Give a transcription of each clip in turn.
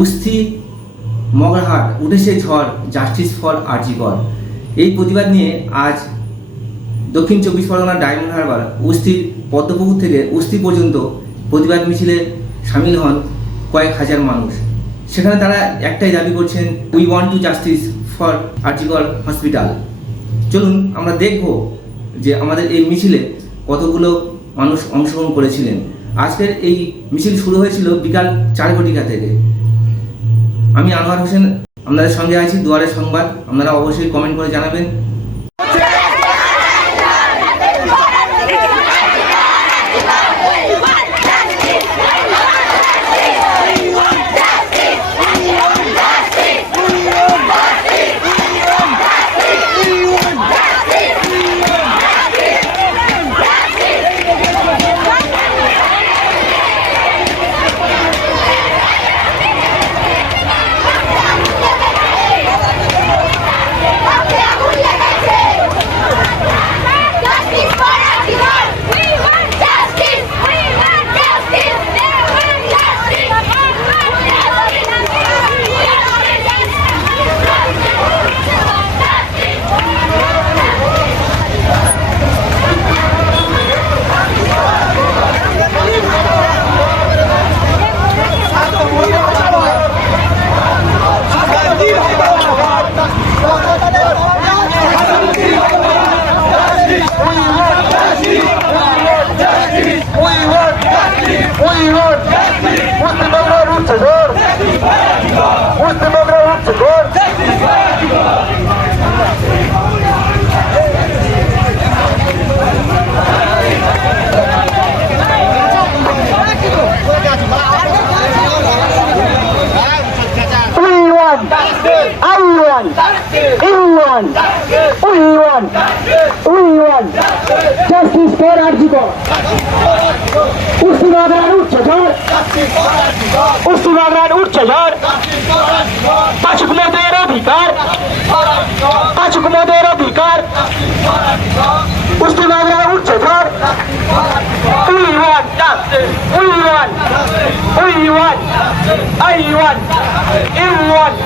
অস্থি মগরাহাট উঠেছে ঝড়, জাস্টিস ফর আরজি কর। এই প্রতিবাদ নিয়ে আজ দক্ষিণ 24 পরগনার ডায়মন্ড হারবার অস্থির পদ্মপুকুর থেকে অস্থি পর্যন্ত প্রতিবাদ মিছিলে সামিল হন কয়েক হাজার মানুষ। সেখানে তারা একটাই দাবি করছেন, we want to justice for RG Kar hospital. চলুন আমরা দেখব যে আমাদের এই মিছিলে কতগুলো মানুষ অংশগ্রহণ করেছিলেন। আজকের এই মিছিল শুরু হয়েছিল বিকাল 4 ঘটিকা থেকে। আমি আনোয়ার হোসেন আপনাদের সঙ্গে আছি দুয়ারের সংবাদ। আপনারা অবশ্যই কমেন্ট করে জানাবেন। Justice for Arji Kor. উচ্চবাগান উচ্চধর, উচ্চবাগান উচ্চধর, পাঁচুকমদের অধিকার, পাঁচুকমদের অধিকার, উচ্চবাগান উচ্চধর। We want justice. We want. We want. I want. You want.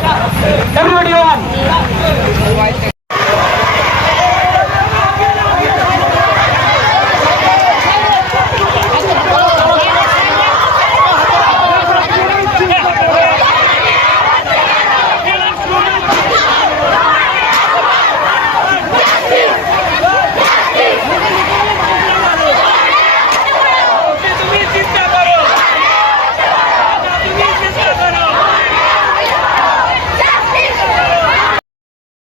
Everybody want.